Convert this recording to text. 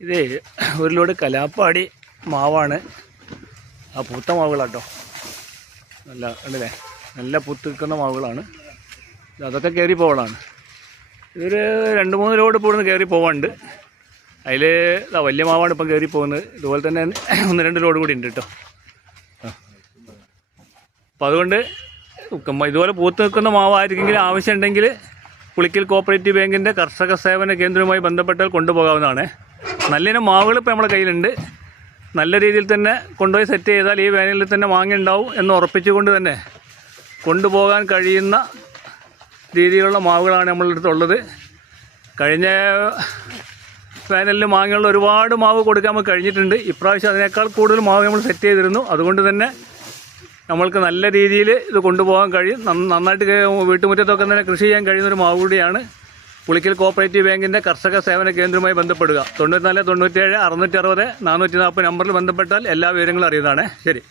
ഇത് ഒരു ലോഡ് കലാപ്പാടി മാവാണ്. ആ പൂത്ത മാവുകളാട്ടോ, നല്ല ഉണ്ടല്ലേ, നല്ല പൂത്ത് നിൽക്കുന്ന മാവുകളാണ്. അതൊക്കെ കയറി പോകലാണ്. ഇതൊരു 2-3 ലോഡ് ഇപ്പോൾ ഇവിടുന്ന് കയറി പോകാനുണ്ട്. അതിൽ വലിയ മാവാണ് ഇപ്പം കയറി പോകുന്നത്. ഇതുപോലെ തന്നെ 1-2 ലോഡ് കൂടി ഉണ്ട് കേട്ടോ. അപ്പോൾ അതുകൊണ്ട് ഇതുപോലെ പൂത്ത് നിൽക്കുന്ന മാവായിരിക്കെങ്കിലും ആവശ്യമുണ്ടെങ്കിൽ പുളിക്കൽ കോഓപ്പറേറ്റീവ് ബാങ്കിൻ്റെ കർഷക സേവന കേന്ദ്രവുമായി ബന്ധപ്പെട്ടാൽ കൊണ്ടുപോകാവുന്നതാണ്. നല്ലിനം മാവുകൾ ഇപ്പോൾ നമ്മുടെ കയ്യിലുണ്ട്. നല്ല രീതിയിൽ തന്നെ കൊണ്ടുപോയി സെറ്റ് ചെയ്താൽ ഈ വേനലിൽ തന്നെ മാങ്ങയുണ്ടാവും എന്ന് ഉറപ്പിച്ചുകൊണ്ട് തന്നെ കൊണ്ടുപോകാൻ കഴിയുന്ന രീതിയിലുള്ള മാവുകളാണ് നമ്മളുടെ അടുത്തുള്ളത്. കഴിഞ്ഞ വേനലിൽ മാങ്ങയുള്ള ഒരുപാട് മാവ് കൊടുക്കാൻ നമുക്ക് കഴിഞ്ഞിട്ടുണ്ട്. ഇപ്രാവശ്യം അതിനേക്കാൾ കൂടുതൽ മാവ് നമ്മൾ സെറ്റ് ചെയ്തിരുന്നു. അതുകൊണ്ട് തന്നെ നമ്മൾക്ക് നല്ല രീതിയിൽ ഇത് കൊണ്ടുപോകാൻ കഴിയും. നന്നായിട്ട് വീട്ടുമുറ്റത്തൊക്കെ തന്നെ കൃഷി ചെയ്യാൻ കഴിയുന്നൊരു മാവ് കൂടിയാണ്. പുളിക്കൽ കോഓപ്പറേറ്റീവ് ബാങ്കിൻ്റെ കർഷക സേവന കേന്ദ്രവുമായി ബന്ധപ്പെടുക. 94 97 660 440 നമ്പറിൽ ബന്ധപ്പെട്ടാൽ എല്ലാ വിവരങ്ങളും അറിയുന്നതാണ്. ശരി.